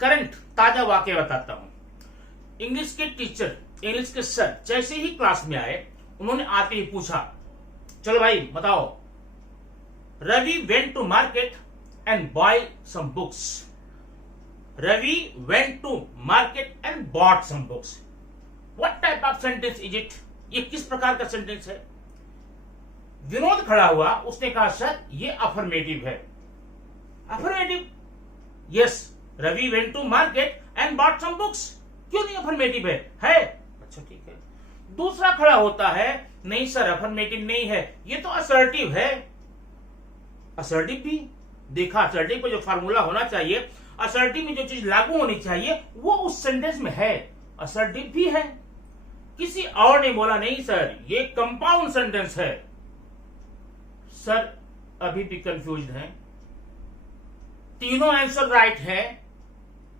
Current ताजा वाकया बताता हूं। इंग्लिश के टीचर, इंग्लिश के सर जैसे ही क्लास में आए, उन्होंने आते ही पूछा, चलो भाई बताओ, Ravi went to market and buy some books. Ravi went to market and bought some books. What type of sentence is it? ये किस प्रकार का सेंटेंस है? विनोद खड़ा हुआ, उसने कहा सर ये अफर्मेटिव है। Affirmative? Yes, Ravi went to market and bought some books. क्यों नहीं अफर्मेटिव है? अच्छा ठीक है। दूसरा खड़ा होता है, नहीं सर अफर्मेटिव नहीं है, ये तो असर्टिव है। असर्टिव भी देखा, असर्टिव को जो फार्मूला होना चाहिए, असर्टिव में जो चीज लागू होनी चाहिए वो उस सेंटेंस में है, असर्टिव भी है। किसी और ने बोला नहीं सर ये कंपाउंड सेंटेंस है। सर अभी भी कंफ्यूज हैं, तीनों आंसर राइट है,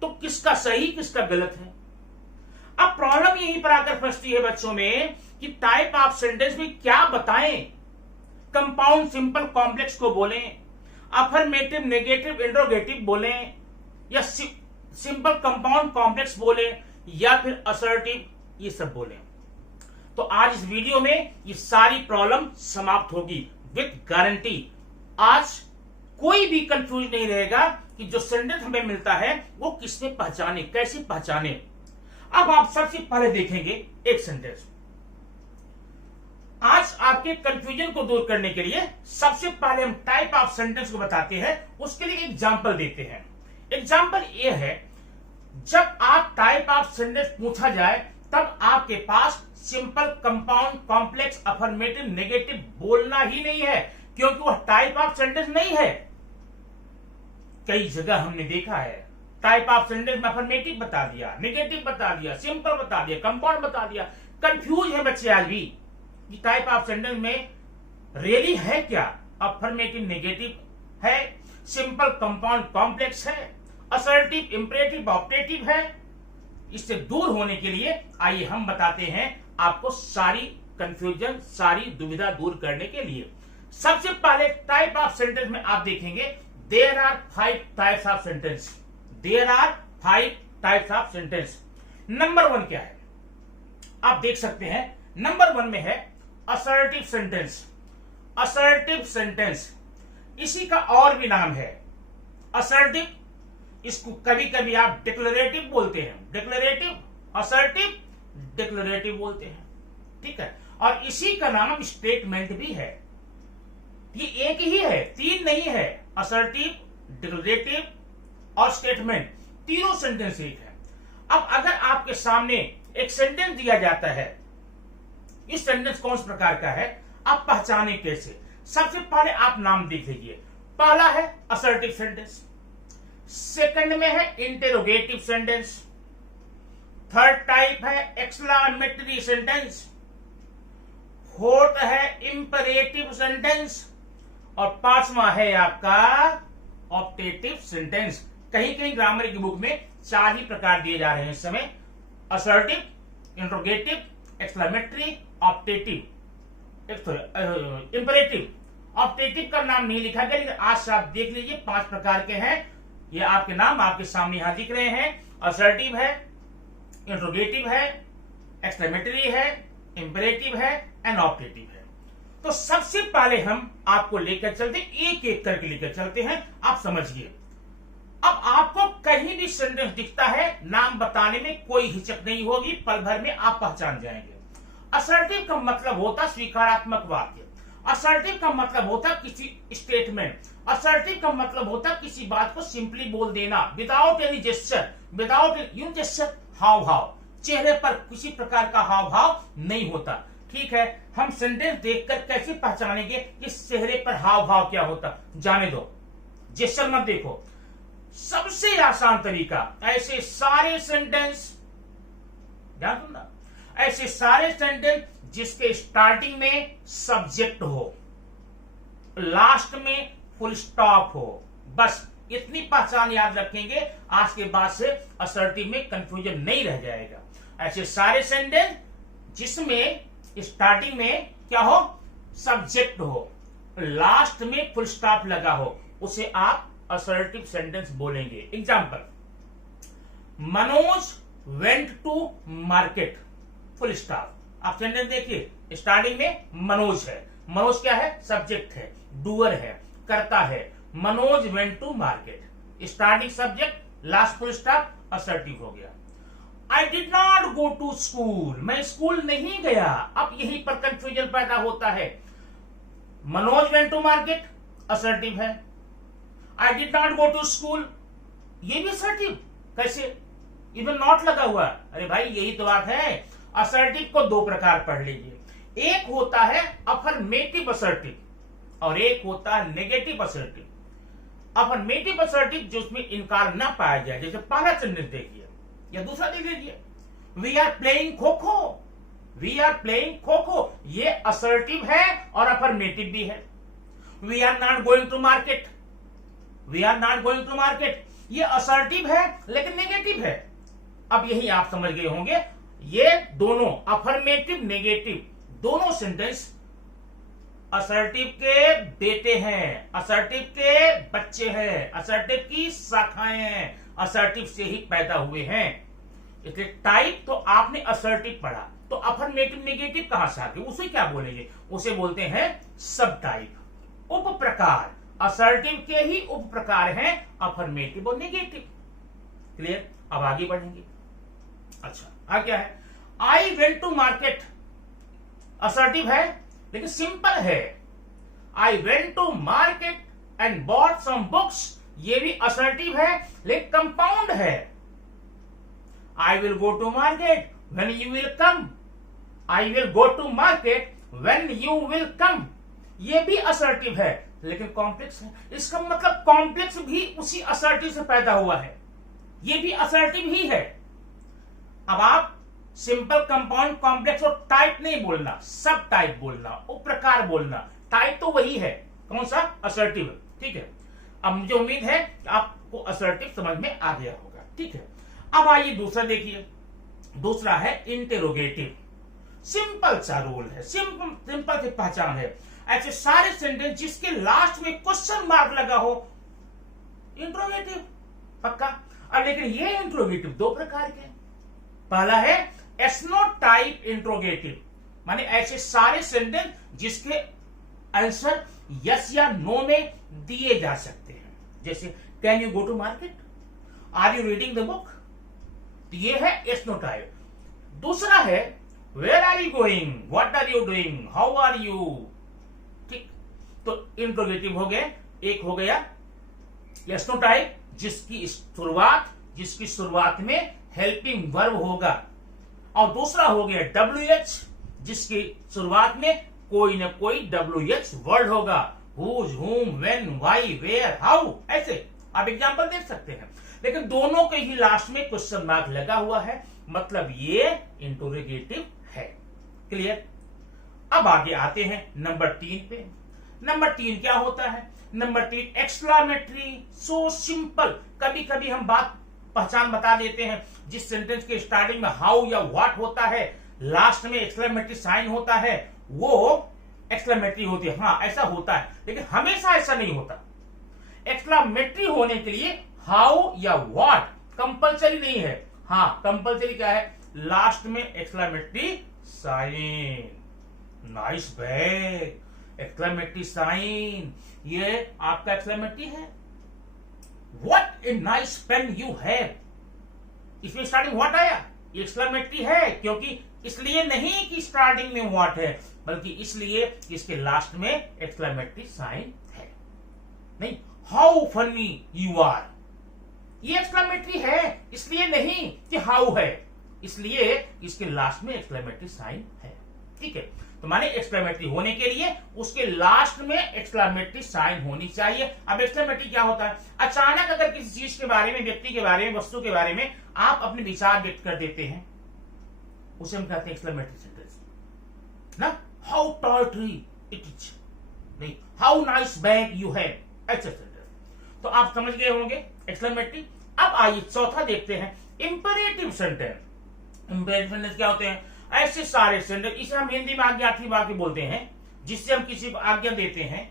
तो किसका सही किसका गलत है? अब प्रॉब्लम यहीं पर आकर फंसती है बच्चों में कि टाइप ऑफ सेंटेंस में क्या बताएं। कंपाउंड सिंपल कॉम्प्लेक्स को बोलें, अफर्मेटिव नेगेटिव इंट्रोगेटिव बोलें, या सिंपल कंपाउंड कॉम्प्लेक्स बोलें, या फिर असर्टिव, ये सब बोलें। तो आज इस वीडियो में ये सारी प्रॉब्लम समाप्त होगी विद गारंटी। आज कोई भी कंफ्यूज नहीं रहेगा कि जो सेंटेंस हमें मिलता है वो किसमें पहचाने, कैसे पहचाने। अब आप सबसे पहले देखेंगे एक सेंटेंस। आज आपके कंफ्यूजन को दूर करने के लिए सबसे पहले हम टाइप ऑफ सेंटेंस को बताते हैं, उसके लिए एग्जांपल देते हैं। एग्जांपल ये है, जब आप टाइप ऑफ सेंटेंस पूछा जाए तब आपके पास simple compound complex affirmative negative बोलना ही नहीं है, क्योंकि वह टाइप ऑफ सेंटेंस नहीं है। कई जगह हमने देखा है टाइप ऑफ सेंटेंस में अफर्मेटिव बता दिया, नेगेटिव बता दिया, सिंपल बता दिया, कंपाउंड बता दिया। कंफ्यूज है बच्चे आज भी कि टाइप ऑफ सेंटेंस में रियली है क्या, अफर्मेटिव नेगेटिव है, सिंपल कंपाउंड कॉम्प्लेक्स है, असर्टिव इंपरेटिव ऑप्टेटिव है। इससे दूर होने के लिए आइए हम बताते हैं आपको सारी कंफ्यूजन, सारी दुविधा दूर करने के लिए। सबसे पहले टाइप ऑफ सेंटेंस में आप देखेंगे there are 5 types of sentence. There are 5 types of sentence. Number 1 क्या है आप देख सकते हैं। नंबर 1 में है असर्टिव सेंटेंस। असर्टिव सेंटेंस, इसी का और भी नाम है असर्टिव। इसको कभी कभी आप डिक्लेरेटिव बोलते हैं, डिक्लेरेटिव, असर्टिव, डिक्लेरेटिव बोलते हैं, ठीक है। और इसी का नाम स्टेटमेंट भी है। ये एक ही है, 3 नहीं है। असर्टिव, डिक्लेरेटिव और स्टेटमेंट, तीनों सेंटेंस एक है। अब अगर आपके सामने एक सेंटेंस दिया जाता है, इस सेंटेंस कौन से प्रकार का है, आप पहचाने कैसे? सबसे पहले आप नाम देख लीजिए। पहला है असर्टिव सेंटेंस, सेकंड में है इंटेरोगेटिव सेंटेंस, थर्ड टाइप है एक्सक्लेमेटरी सेंटेंस, फोर्थ है इंपरेटिव सेंटेंस, और पांचवा है आपका ऑप्टेटिव सेंटेंस। कहीं कहीं ग्रामर की बुक में 4 ही प्रकार दिए जा रहे हैं इस समय, assertive, interrogative, exclamatory, optative, imperative. Optative का नाम नहीं लिखा गया, लेकिन आज आप देख लीजिए 5 प्रकार के हैं। ये आपके नाम आपके सामने यहां दिख रहे हैं। असर्टिव है, इंट्रोगेटिव है, एक्सक्लेमेटरी है, इंपरेटिव है एंड ऑप्टेटिव है। तो सबसे पहले हम आपको लेकर चलते, एक एक करके लेकर चलते हैं, आप समझिए। अब आपको कहीं भी सेंटेंस दिखता है, नाम बताने में कोई हिचक नहीं होगी, पल भर में आप पहचान जाएंगे। असर्टिव का मतलब होता स्वीकारात्मक वाक्य, असर्टिव का मतलब होता किसी स्टेटमेंट, असर्टिव का मतलब होता किसी बात को सिंपली बोल देना, विदाउट एनी जेस्चर, विदाउट यूं जेस्चर, हाव भाव, चेहरे पर किसी प्रकार का हाव भाव नहीं होता। ठीक है, हम सेंटेंस देखकर कैसे पहचानेंगे कि चेहरे पर हाव भाव क्या होता? जाने दो, जेस्चर मत देखो। सबसे आसान तरीका, ऐसे सारे सेंटेंस, ध्यान सुनना, ऐसे सारे सेंटेंस जिसके स्टार्टिंग में सब्जेक्ट हो, लास्ट में फुल स्टॉप हो, बस इतनी पहचान याद रखेंगे, आज के बाद से असर्टिव में कंफ्यूजन नहीं रह जाएगा। ऐसे सारे सेंटेंस जिसमें स्टार्टिंग में क्या हो, सब्जेक्ट हो, लास्ट में फुल स्टॉप लगा हो, उसे आप असर्टिव सेंटेंस बोलेंगे। Example, Manoj went to market, full stop. आप सेंटेंस देखिए, स्टार्टिंग में मनोज है, मनोज क्या है, सब्जेक्ट है, डूअर है, करता है। Manoj went to market, starting subject, last full stop, assertive हो गया। I did not go to school, मैं स्कूल नहीं गया। अब यहीं पर कंफ्यूजन पैदा होता है। Manoj went to market assertive है, I did not go to school ये भी असर्टिव, कैसे, इवन नॉट लगा हुआ। अरे भाई यही तो बात है। असर्टिव को दो प्रकार पढ़ लीजिए, एक होता है अफर्मेटिव असर्टिव और एक होता है नेगेटिव असर्टिव। अफर्मेटिव असर्टिव जिसमें इनकार न पाया जाए, जैसे पहला सेंटेंस देखिए या दूसरा देख लीजिए, we are playing kho kho, we are playing kho kho, ये असर्टिव है और अफर्मेटिव भी है। We are not going to market, we are not going to market, ये असर्टिव है लेकिन नेगेटिव है। अब यही आप समझ गए होंगे, ये दोनों अफर्मेटिव नेगेटिव दोनों सेंटेंस असर्टिव के बेटे हैं, असर्टिव के बच्चे हैं, असर्टिव की शाखाएं हैं, असर्टिव से ही पैदा हुए हैं। इसलिए टाइप तो आपने असर्टिव पढ़ा, तो अफर्मेटिव नेगेटिव कहां से आते, उसे क्या बोलेंगे, उसे बोलते हैं सब टाइप, उप प्रकार। असर्टिव के ही उप प्रकार हैं अफर्मेटिव और नेगेटिव। क्लियर, अब आगे बढ़ेंगे। अच्छा, आ क्या है, I went to market assertive है लेकिन सिंपल है। I went to market and bought some books, ये भी असर्टिव है लेकिन कंपाउंड है। I will go to market when you will come, I will go to market when you will come, ये भी असर्टिव है लेकिन कॉम्प्लेक्स है। इसका मतलब कॉम्प्लेक्स भी उसी असर्टिव से पैदा हुआ है, ये भी असर्टिव ही है। अब आप सिंपल, कंपाउंड, कॉम्प्लेक्स और टाइप नहीं बोलना, सब टाइप बोलना, उप प्रकार बोलना। टाइप तो वही है, कौन सा, असर्टिव। ठीक है, अब मुझे उम्मीद है कि आपको असर्टिव समझ में आ गया होगा। ठीक है, अब आइए दूसरा देखिए, दूसरा है इंटेरोगेटिव। सिंपल सा रूल है, सिंपल सी पहचान है। ऐसे सारे सेंटेंस जिसके लास्ट में क्वेश्चन मार्क लगा हो, इंट्रोगेटिव पक्का। अब लेकिन ये इंट्रोगेटिव दो प्रकार के, पहला है एस्नोटाइप इंट्रोगेटिव, माने ऐसे सारे सेंटेंस जिसके आंसर यस या नो में दिए जा सकते हैं, जैसे can you go to market, are you reading the book, तो ये है एस्नोटाइप। दूसरा है where are you going, what are you doing, how are you. ठीक, तो इंट्रोगेटिव हो गए। एक हो गया एस्नोटाइप जिसकी शुरुआत में हेल्पिंग वर्ब होगा, और दूसरा हो गया WH जिसकी शुरुआत में कोई ना कोई WH वर्ड होगा, हुज, हुम, व्हेन, व्हाई, वेयर, हाउ, ऐसे आप एग्जांपल देख सकते हैं। लेकिन दोनों के ही लास्ट में क्वेश्चन मार्क लगा हुआ है, मतलब ये इंटरोगेटिव है। क्लियर, अब आगे आते हैं नंबर 3 पे। नंबर 3 क्या होता है, नंबर 3 एक्सक्लामेटरी। सो सिंपल, कभी कभी हम बात पहचान बता देते हैं, जिस सेंटेंस के स्टार्टिंग में हाउ या व्हाट होता है, लास्ट में एक्सक्लेमेटरी साइन होता है, वो एक्सक्लेमेटरी होती है। हाँ, ऐसा होता है, लेकिन हमेशा ऐसा नहीं होता। एक्सक्लेमेटरी होने के लिए हाउ या व्हाट कंपलसरी नहीं है। हाँ, कंपलसरी क्या है, लास्ट में exclamatory sign. Nice bag, exclamatory sign, ये आपका एक्सक्लेमेटरी है। What a nice pen you have, इसमें स्टार्टिंग व्हाट आया, एक्सक्लेमेटरी है, क्योंकि इसलिए नहीं कि स्टार्टिंग में व्हाट है, बल्कि इसलिए कि इसके लास्ट में एक्सक्लेमेटरी साइन है। नहीं, हाउ फनी यू आर, ये एक्सक्लेमेटरी है, इसलिए नहीं कि हाउ है, इसलिए इसके लास्ट में एक्सक्लेमेटरी साइन है। ठीक है, तो माने एक्सक्लेमेटरी होने के लिए उसके लास्ट में एक्सक्लेमेटरी साइन होनी चाहिए। अब एक्सक्लेमेटरी क्या होता है, अचानक अगर किसी चीज के बारे में, व्यक्ति के बारे में, वस्तु के बारे में आप अपने विचार व्यक्त कर देते हैं, उसे हम कहते हैं एक्सक्लेमेटरी सेंटेंस ना। How tall tree it is, नहीं how nice bag you have, ऐसे सेंटेंस। तो आप समझ गए होंगे एक्सक्लेमेटरी। अब आइए चौथा देखते हैं, इंपेरेटिव सेंटेंस। इंपेरेटिव सेंटेंस क्या होते हैं, ऐसे सारे सेंटेंस, इसे हम हिंदी में आज्ञार्थी वाक्य बोलते हैं, जिससे हम किसी को आज्ञा देते हैं,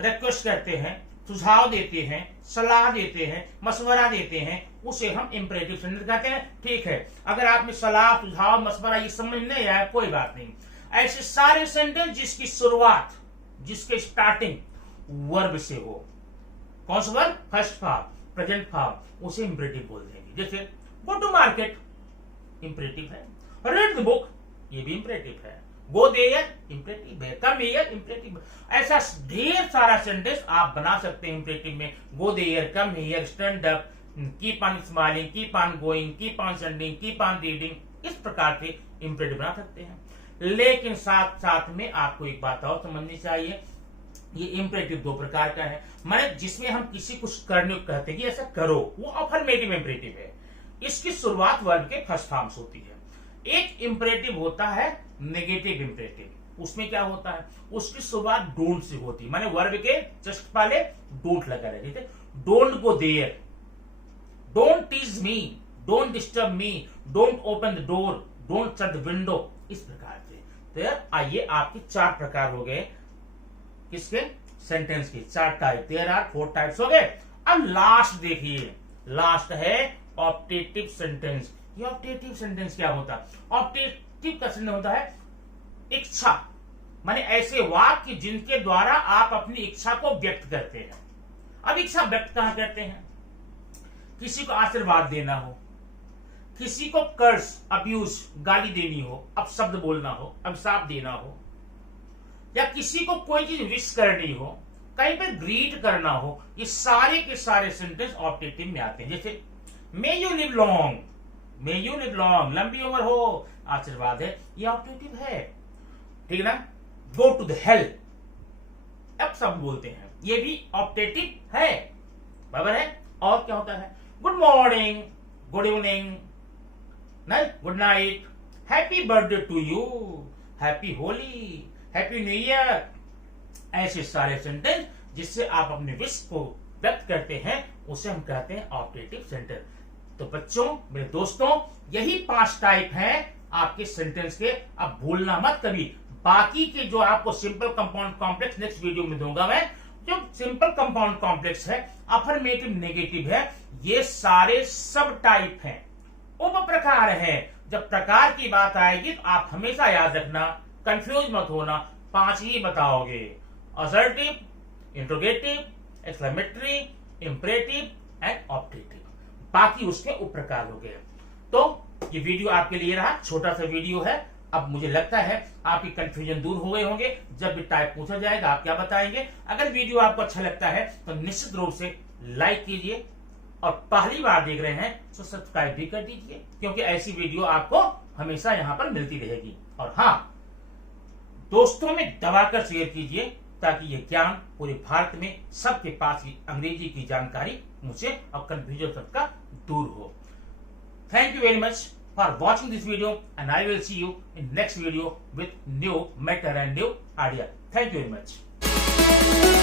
रिक्वेस्ट करते हैं, सुझाव देते हैं, सलाह देते हैं, मशवरा देते हैं, उसे हम इंपरेटिव सेंटेंस कहते हैं। ठीक है, अगर आप में सलाह, सुझाव, मशवरा ये समझ नहीं आया कोई बात नहीं, ऐसे सारे सेंटेंस जिसकी शुरुआत, जिसके स्टार्टिंग वर्ब से हो, कौन सा verb? First form, present form, उसे इंपरेटिव बोल देंगे। जैसे गो टू मार्केट, इंपरेटिव है। रीड द बुक, ये भी इंपरेटिव है। गो देयर, इंपरेटिव है। Come here, imperative. ऐसा ढेर सारा सेंटेंस आप बना सकते हैं इंपरेटिव में। Go there, come here, stand up, keep on smiling, keep on going, keep on sending, keep on reading, इस प्रकार से इंपरेटिव बना सकते हैं। लेकिन साथ साथ में आपको एक बात और समझनी चाहिए, ये इंपरेटिव दो प्रकार का है। माने जिसमें हम किसी कुछ करने को कहते हैं कि ऐसा करो, वो अफर्मेटिव इंपरेटिव है। इसकी शुरुआत वर्ब के फर्स्ट फॉर्म से होती है। एक इंपरेटिव होता है नेगेटिव इंपरेटिव, उसमें क्या होता है, उसकी शुरुआत डोंट से होती है। माने वर्ब के जस्ट पहले डोंट लगा रहे थे। Don't go there, don't tease me, don't disturb me, don't open the door, don't shut the window, इस प्रकार से। तो आइए आपके चार प्रकार हो गए किसके? सेंटेंस के चार टाइप। देयर आर 4 टाइप्स हो गए। अब लास्ट देखिए, लास्ट है ऑप्टेटिव सेंटेंस। ये ऑप्टेटिव सेंटेंस क्या होता है? ऑप्टेटिव का सेंटेंस होता है इच्छा, माने ऐसे वाक्य जिनके द्वारा आप अपनी इच्छा को व्यक्त करते हैं। अब इच्छा व्यक्त कहां करते हैं? किसी को आशीर्वाद देना हो, किसी को कर्ज, अब्यूज, गाली देनी हो, अपशब्द बोलना हो, अभिशाप देना हो, या किसी को कोई चीज विश करनी हो, कहीं पर ग्रीट करना हो, ये सारे के सारे सेंटेंस ऑप्टेटिव में आते हैं। जैसे may you live long, may you live long, लंबी उम्र हो, आशीर्वाद है, ये ऑप्टेटिव है। ठीक है ना? गो टू द हेल, अब सब बोलते हैं, ये भी ऑप्टेटिव है, बराबर है। और क्या होता है? Good morning, good evening, good night, happy birthday to you, happy Holi, happy new year, ऐसे सारे सेंटेंस जिससे आप अपने विश को व्यक्त करते हैं उसे हम कहते हैं ऑप्टेटिव सेंटेंस। तो बच्चों, मेरे दोस्तों, यही 5 टाइप हैं आपके सेंटेंस के। अब भूलना मत कभी। बाकी के जो आपको simple compound complex next video में दूंगा मैं, जो सिंपल कंपाउंड कॉम्प्लेक्स है, अफर्मेटिव, नेगेटिव है, ये सारे सब टाइप हैं, उप प्रकार है। जब प्रकार की बात आएगी तो आप हमेशा याद रखना, कंफ्यूज मत होना, 5 ही बताओगे, assertive, interrogative, exclamatory, imperative and optative. बाकी उसके उप प्रकार हो गए। तो ये वीडियो आपके लिए रहा, छोटा सा वीडियो है। अब मुझे लगता है आपकी कंफ्यूजन दूर हो गए होंगे। जब भी टाइप पूछा जाएगा आप क्या बताएंगे। अगर वीडियो आपको अच्छा लगता है तो निश्चित रूप से लाइक कीजिए, और पहली बार देख रहे हैं तो सब्सक्राइब भी कर दीजिए, क्योंकि ऐसी वीडियो आपको हमेशा यहाँ पर मिलती रहेगी। और हाँ, दोस्तों में दबाकर शेयर कीजिए ताकि ये ज्ञान पूरे भारत में सबके पास ही अंग्रेजी की जानकारी मुझे और कंफ्यूजन सबका दूर हो। Thank you very much for watching this video, and I will see you in next video with new matter and new idea. Thank you very much.